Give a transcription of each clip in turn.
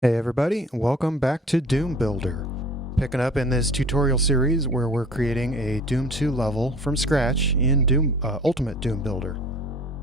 Hey everybody, welcome back to Doom Builder. Picking up in this tutorial series where we're creating a Doom 2 level from scratch in Ultimate Doom Builder.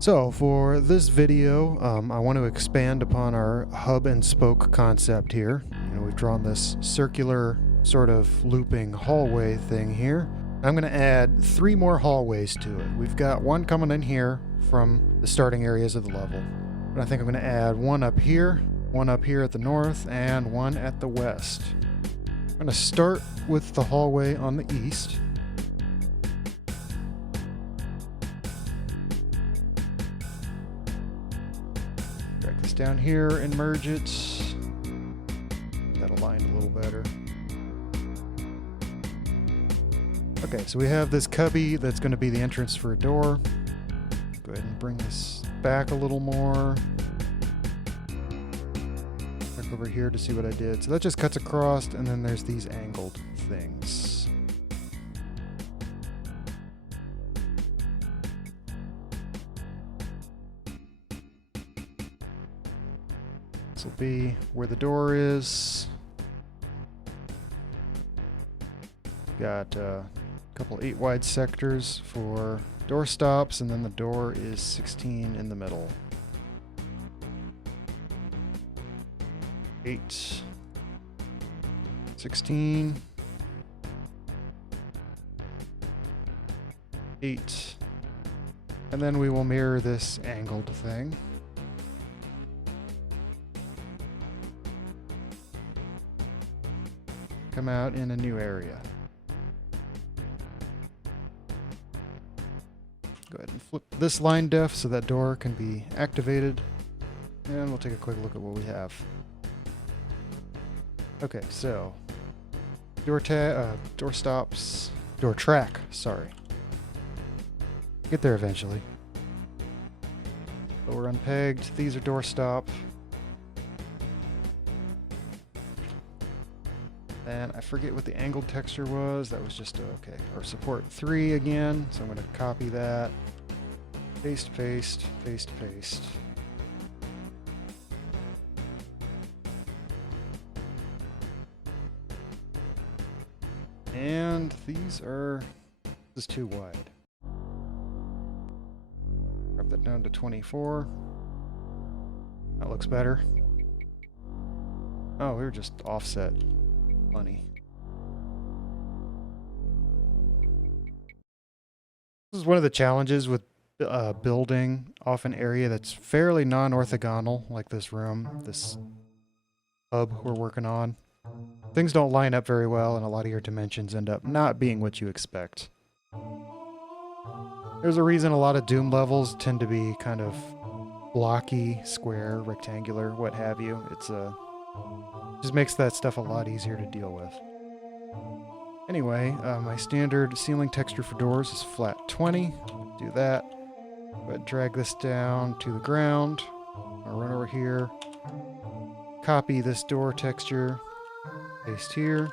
So for this video, I want to expand upon our hub and spoke concept here. We've drawn this circular sort of looping hallway thing here. I'm going to add 3 more hallways to it. We've got one coming in here from the starting areas of the level. But I think I'm going to add one up here at the north, and one at the west. I'm going to start with the hallway on the east. Drag this down here and merge it. That aligned a little better. Okay, so we have this cubby that's going to be the entrance for a door. Go ahead and bring this back a little more. Over here to see what I did. So that just cuts across, and then there's these angled things. This will be where the door is. Got a couple 8-wide sectors for door stops, and then the door is 16 in the middle. 8, 16, 8, and then we will mirror this angled thing. Come out in a new area. Go ahead and flip this line def so that door can be activated, and we'll take a quick look at what we have. Okay, so door stops, door track, sorry. Get there eventually. Lower unpegged, these are door stop. And I forget what the angled texture was, that was just, okay, or support 3 again, so I'm going to copy that. Paste, paste, paste, paste. And this is too wide. Drop that down to 24. That looks better. Oh, we were just offset. Funny. This is one of the challenges with building off an area that's fairly non-orthogonal, like this room, this hub we're working on. Things don't line up very well, and a lot of your dimensions end up not being what you expect. There's a reason a lot of Doom levels tend to be kind of blocky, square, rectangular, what have you. It's just makes that stuff a lot easier to deal with. Anyway, my standard ceiling texture for doors is flat 20. Do that. But drag this down to the ground. I'll run over here. Copy this door texture. Paste here,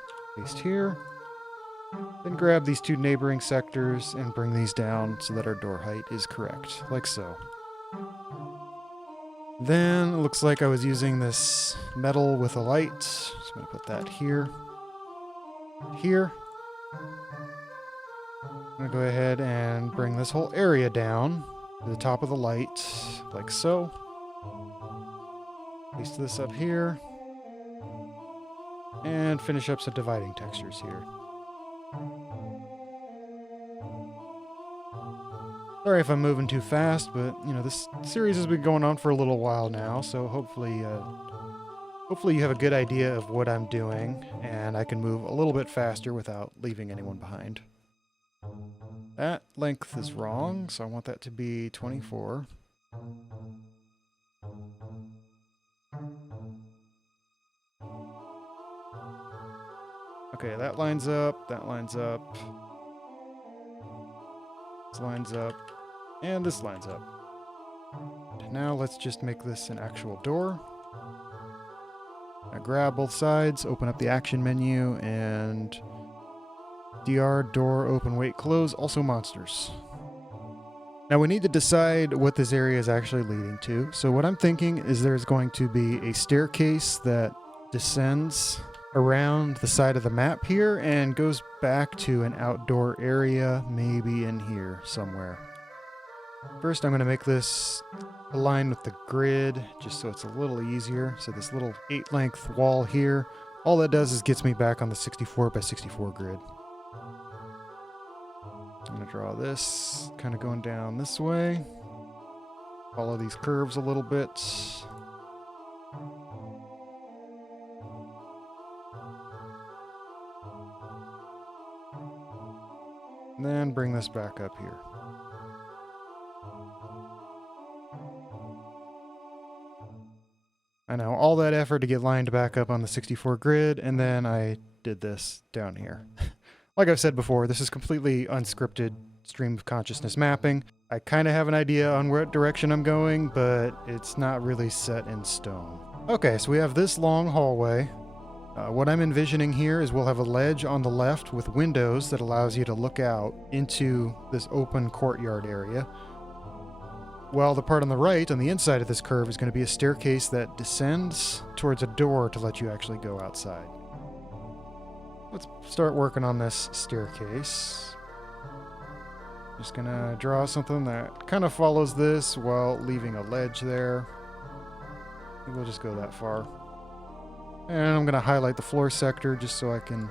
then grab these 2 neighboring sectors and bring these down so that our door height is correct, like so. Then it looks like I was using this metal with a light, so I'm going to put that here. Here. I'm going to go ahead and bring this whole area down to the top of the light, like so. Paste this up here. And finish up some dividing textures here. Sorry if I'm moving too fast, but this series has been going on for a little while now, so hopefully you have a good idea of what I'm doing, and I can move a little bit faster without leaving anyone behind. That length is wrong, so I want that to be 24. Okay, that lines up, this lines up, and this lines up. Now let's just make this an actual door. Now grab both sides, open up the action menu, and DR, door, open, wait, close, also monsters. Now we need to decide what this area is actually leading to. So what I'm thinking is there's going to be a staircase that descends around the side of the map here and goes back to an outdoor area, maybe in here somewhere. First, I'm going to make this align with the grid, just so it's a little easier. So this little 8-length wall here, all that does is gets me back on the 64 by 64 grid. I'm going to draw this kind of going down this way. Follow these curves a little bit. And then bring this back up here. I know, all that effort to get lined back up on the 64 grid, and then I did this down here. Like I've said before, this is completely unscripted stream of consciousness mapping. I kind of have an idea on what direction I'm going, but it's not really set in stone. Okay, so we have this long hallway. What I'm envisioning here is we'll have a ledge on the left with windows that allows you to look out into this open courtyard area. Well, the part on the right, on the inside of this curve, is going to be a staircase that descends towards a door to let you actually go outside. Let's start working on this staircase. Just going to draw something that kind of follows this while leaving a ledge there. I think we'll just go that far. And I'm going to highlight the floor sector just so I can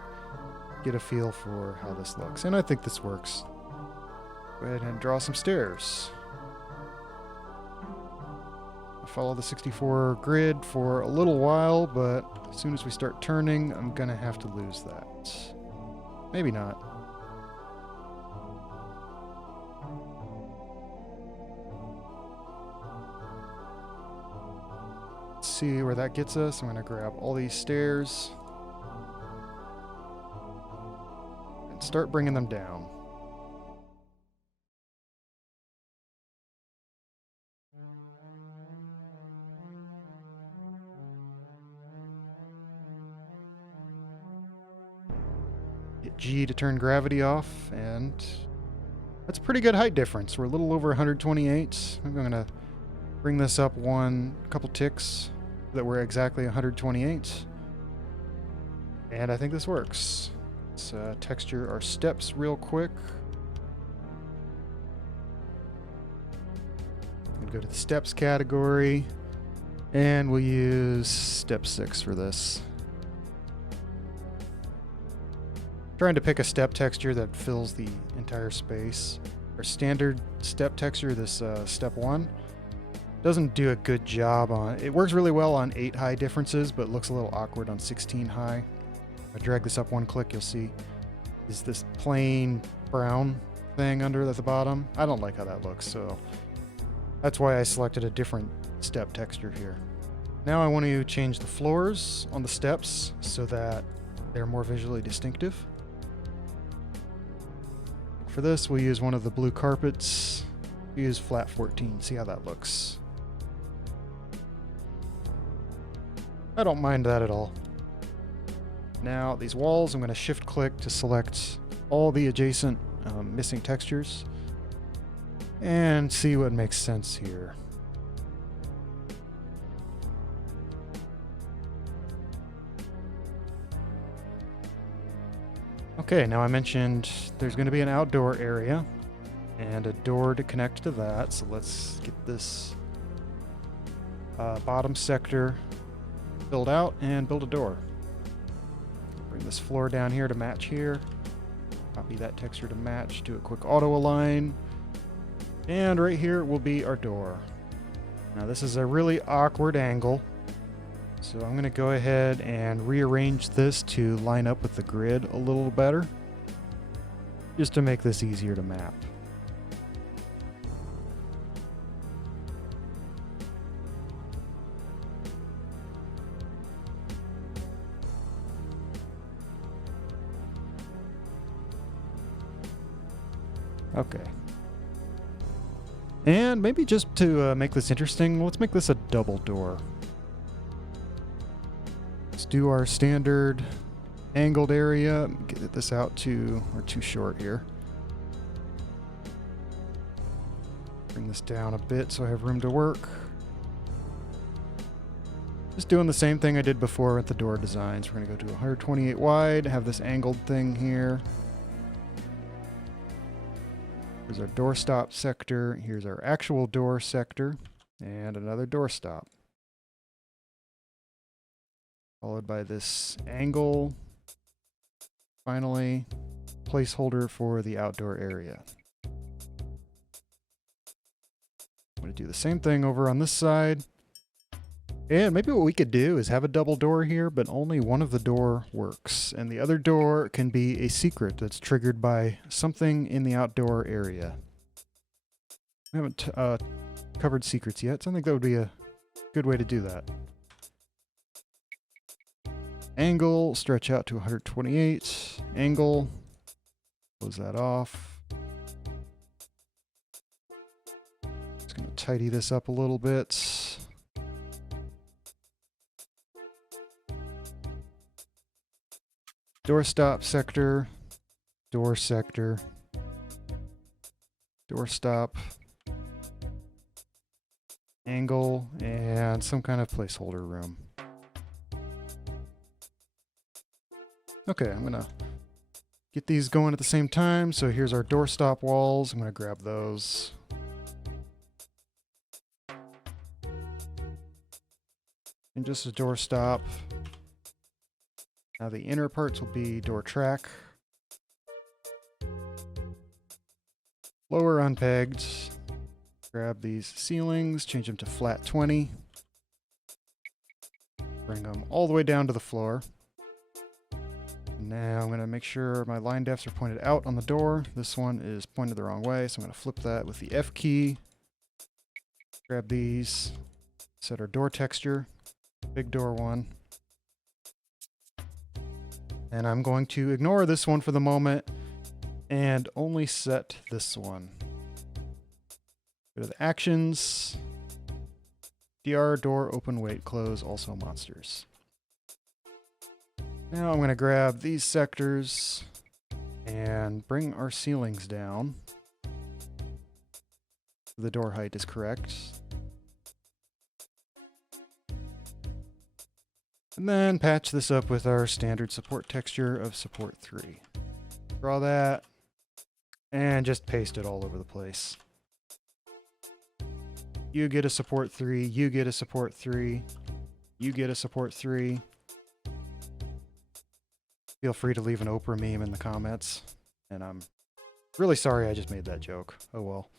get a feel for how this looks. And I think this works. Go ahead and draw some stairs. Follow the 64 grid for a little while, but as soon as we start turning, I'm gonna have to lose that. Maybe not. Let's see where that gets us. I'm gonna grab all these stairs and start bringing them down. Hit G to turn gravity off, and that's a pretty good height difference. We're a little over 128. I'm going to bring this up a couple ticks so that we're exactly 128. And I think this works. Let's texture our steps real quick. I'm going to go to the steps category, and we'll use step 6 for this. Trying to pick a step texture that fills the entire space. Our standard step texture, this step 1, doesn't do a good job on it. Works really well on 8 high differences, but looks a little awkward on 16 high. If I drag this up one click, you'll see is this plain brown thing under at the bottom. I don't like how that looks, so that's why I selected a different step texture here. Now I want to change the floors on the steps so that they're more visually distinctive. For this, we'll use one of the blue carpets. We'll use flat 14, see how that looks. I don't mind that at all. Now, these walls, I'm going to shift click to select all the adjacent missing textures and see what makes sense here. Okay, now I mentioned there's going to be an outdoor area and a door to connect to that, so let's get this bottom sector filled out and build a door. Bring this floor down here to match here. Copy that texture to match, do a quick auto align, and right here will be our door. Now this is a really awkward angle, so I'm going to go ahead and rearrange this to line up with the grid a little better, just to make this easier to map. Okay. And maybe just to make this interesting, let's make this a double door. Let's do our standard angled area. Get this out to, we're too short here. Bring this down a bit so I have room to work. Just doing the same thing I did before with the door designs. We're going to go to 128 wide, have this angled thing here. Here's our doorstop sector. Here's our actual door sector. And another doorstop. Followed by this angle. Finally, placeholder for the outdoor area. I'm going to do the same thing over on this side. And maybe what we could do is have a double door here, but only one of the door works. And the other door can be a secret that's triggered by something in the outdoor area. We haven't covered secrets yet, so I think that would be a good way to do that. Angle, stretch out to 128. Angle, close that off. Just going to tidy this up a little bit. Doorstop sector, door sector, doorstop, angle, and some kind of placeholder room. Okay, I'm going to get these going at the same time. So here's our doorstop walls. I'm going to grab those. And just a doorstop. Now the inner parts will be door track. Lower unpegged. Grab these ceilings, change them to flat 20. Bring them all the way down to the floor. Now I'm going to make sure my line defs are pointed out on the door. This one is pointed the wrong way, so I'm going to flip that with the F key. Grab these, set our door texture, big door one. And I'm going to ignore this one for the moment and only set this one. Go to the actions, DR, door, open, wait, close, also monsters. Now I'm going to grab these sectors and bring our ceilings down. The door height is correct. And then patch this up with our standard support texture of support 3. Draw that and just paste it all over the place. You get a support 3, you get a support 3, you get a support 3. Feel free to leave an Oprah meme in the comments. And I'm really sorry I just made that joke. Oh well.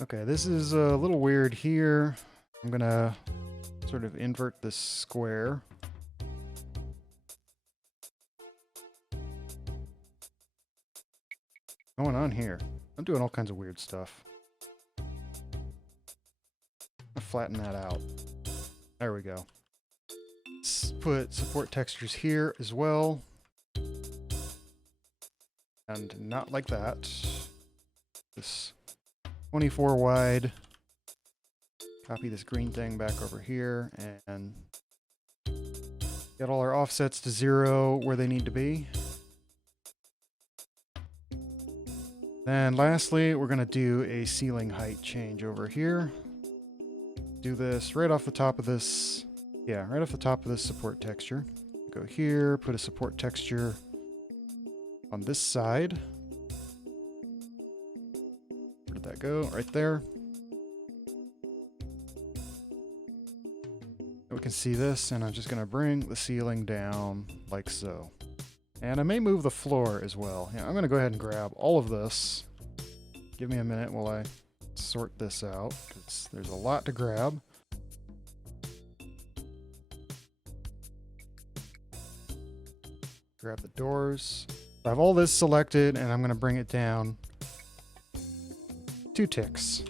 Okay, this is a little weird here. I'm gonna sort of invert this square. What's going on here? I'm doing all kinds of weird stuff. I'll flatten that out. There we go. Let's put support textures here as well. And not like that. This 24 wide. Copy this green thing back over here and get all our offsets to 0 where they need to be. Then lastly, we're going to do a ceiling height change over here. Do this right off the top of this. Yeah, right off the top of this support texture. Go here, put a support texture on this side. Where did that go? Right there. We can see this, and I'm just going to bring the ceiling down like so. And I may move the floor as well. Yeah, I'm going to go ahead and grab all of this. Give me a minute while I sort this out, because there's a lot to grab. Grab the doors. I have all this selected, and I'm going to bring it down 2 ticks.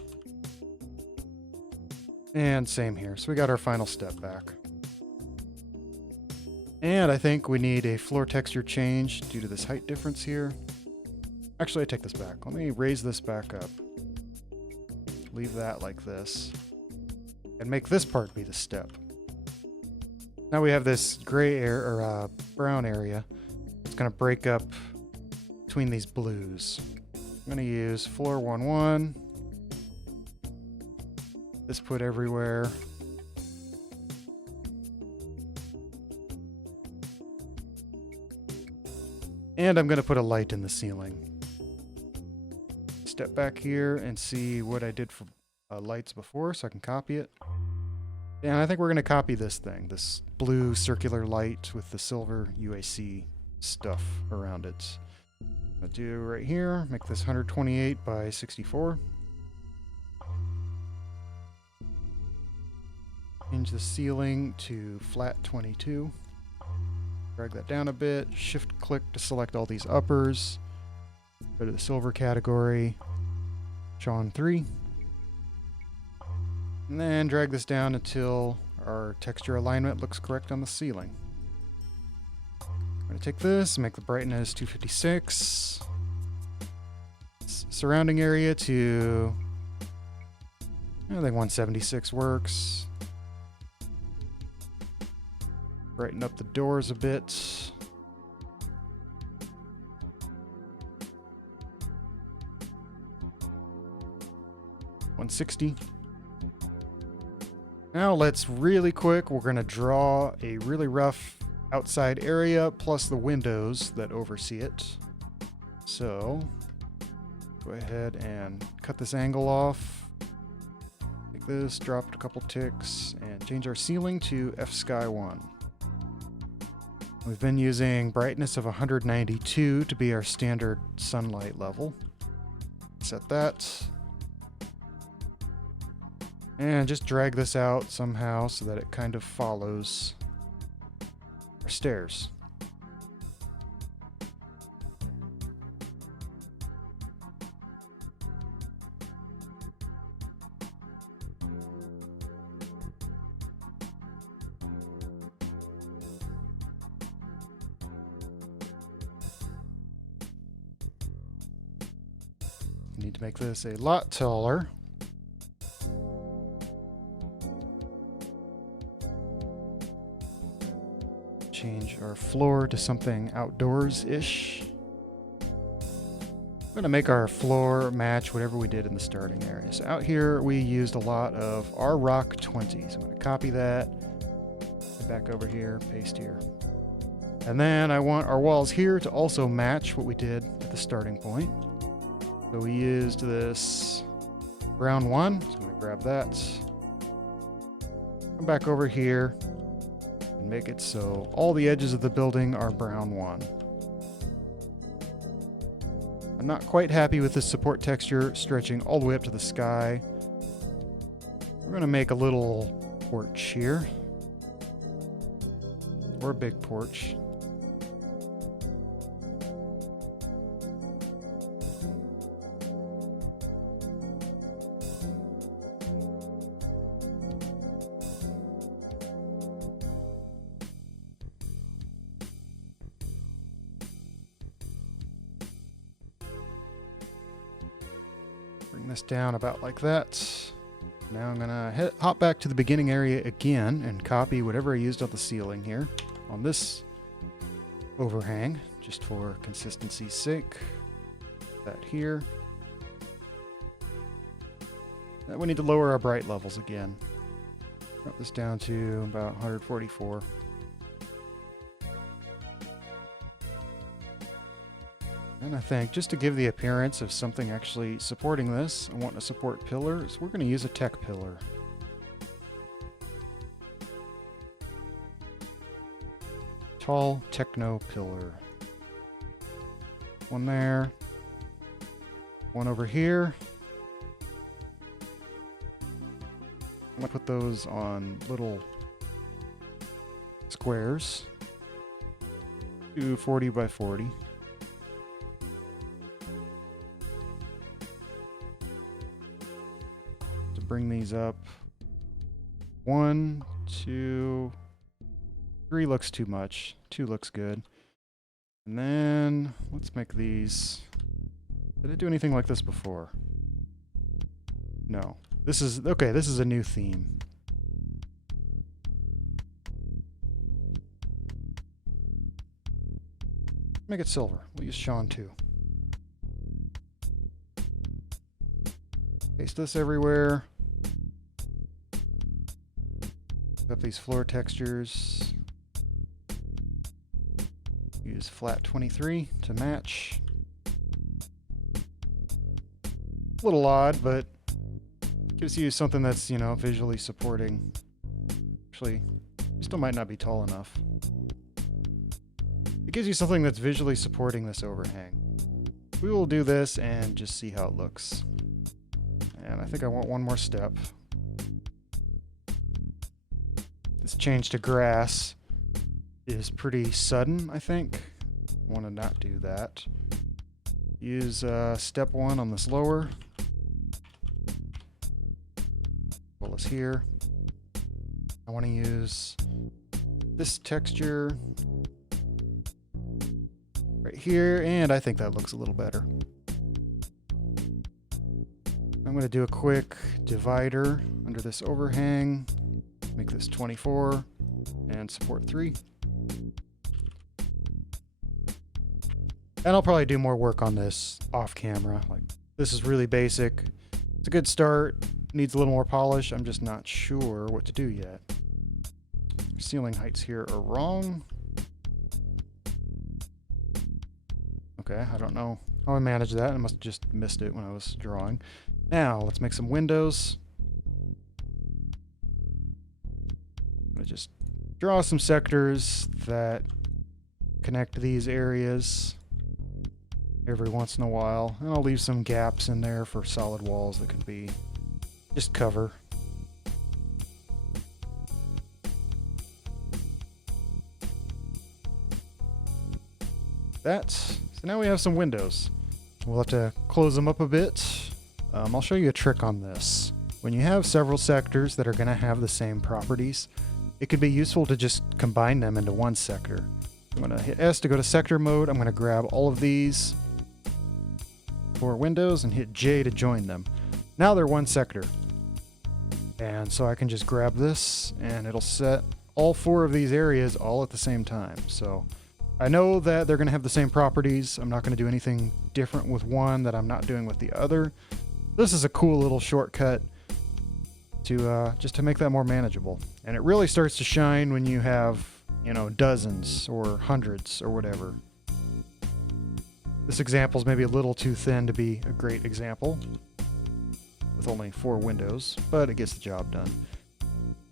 And same here. So we got our final step back. And I think we need a floor texture change due to this height difference here. Actually, I take this back. Let me raise this back up. Leave that like this. And make this part be the step. Now we have this gray area, or brown area. It's going to break up between these blues. I'm going to use floor 1-1. This put everywhere. And I'm going to put a light in the ceiling. Step back here and see what I did for lights before so I can copy it. And I think we're going to copy this thing, this blue circular light with the silver UAC stuff around it. I'm going to do right here, make this 128 by 64. Change the ceiling to flat 22. Drag that down a bit, shift click to select all these uppers. Go to the silver category, Sean 3. And then drag this down until our texture alignment looks correct on the ceiling. I'm going to take this, make the brightness 256. Surrounding area to, I think 176 works. Brighten up the doors a bit. $160. Now let's really quick, we're going to draw a really rough outside area plus the windows that oversee it. So go ahead and cut this angle off. Take this, drop it a couple ticks, and change our ceiling to F-Sky 1. We've been using brightness of 192 to be our standard sunlight level. Set that. And just drag this out somehow so that it kind of follows our stairs. Need to make this a lot taller. Change our floor to something outdoors-ish. I'm going to make our floor match whatever we did in the starting area. So out here we used a lot of our Rock 20. So I'm going to copy that. Get back over here, paste here. And then I want our walls here to also match what we did at the starting point. So we used this brown 1. So I'm going to grab that. Come back over here. Make it so all the edges of the building are brown 1. I'm not quite happy with this support texture stretching all the way up to the sky. We're going to make a little porch here, or a big porch. Bring this down about like that. Now I'm gonna hop back to the beginning area again and copy whatever I used on the ceiling here on this overhang, just for consistency's sake. That here. Now we need to lower our bright levels again. Drop this down to about 144. And I think just to give the appearance of something actually supporting this, I want to support pillars. We're going to use a tech pillar. Tall techno pillar. One there. One over here. I'm going to put those on little squares. Do 40 by 40. Bring these up. 1, 2, 3 looks too much. 2 looks good. And then let's make these. Did I do anything like this before? No. This is okay. This is a new theme. Make it silver. We'll use Sean 2. Paste this everywhere. Up these floor textures. Use use flat 23 to match. A little odd, but gives you something that's, you know, visually supporting. Actually, you still might not be tall enough. It gives you something that's visually supporting this overhang. We will do this and just see how it looks. And I think I want one more step. This change to grass is pretty sudden, I think. I want to not do that. Use step 1 on this lower. Pull this here. I want to use this texture right here, and I think that looks a little better. I'm going to do a quick divider under this overhang. Make this 24 and support 3. And I'll probably do more work on this off camera. Like, this is really basic. It's a good start. Needs a little more polish. I'm just not sure what to do yet. Ceiling heights here are wrong. Okay, I don't know how I managed that. I must have just missed it when I was drawing. Now, let's make some windows. I'm going to just draw some sectors that connect these areas every once in a while. And I'll leave some gaps in there for solid walls that could be just cover. So now we have some windows. We'll have to close them up a bit. I'll show you a trick on this. When you have several sectors that are going to have the same properties, it could be useful to just combine them into one sector. I'm going to hit S to go to sector mode. I'm going to grab all of these 4 windows and hit J to join them. Now they're one sector. And so I can just grab this and it'll set all 4 of these areas all at the same time. So I know that they're going to have the same properties. I'm not going to do anything different with one that I'm not doing with the other. This is a cool little shortcut to just to make that more manageable. And it really starts to shine when you have, you know, dozens or hundreds or whatever. This example is maybe a little too thin to be a great example with only 4 windows, but it gets the job done.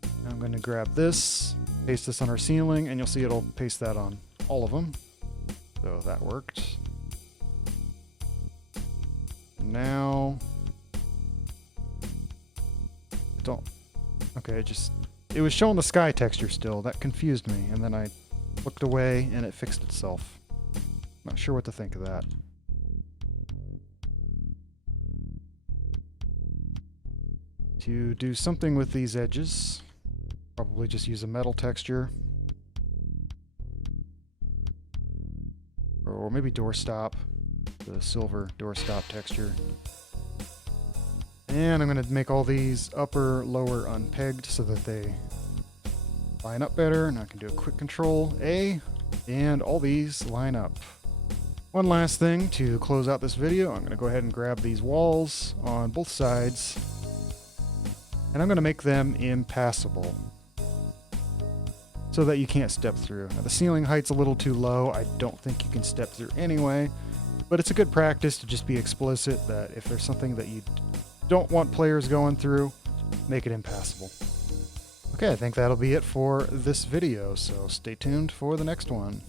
Now I'm going to grab this, paste this on our ceiling, and you'll see it'll paste that on all of them. So that worked. Now, okay, it was showing the sky texture still. That confused me, and then I looked away and it fixed itself. Not sure what to think of that. To do something with these edges, probably just use a metal texture. Or maybe doorstop, the silver doorstop texture. And I'm going to make all these upper, lower unpegged so that they line up better. And I can do a quick Control A, and all these line up. One last thing to close out this video, I'm going to go ahead and grab these walls on both sides, and I'm going to make them impassable so that you can't step through. Now, the ceiling height's a little too low. I don't think you can step through anyway, but it's a good practice to just be explicit that if there's something that you don't want players going through, make it impassable. Okay, I think that'll be it for this video, so stay tuned for the next one.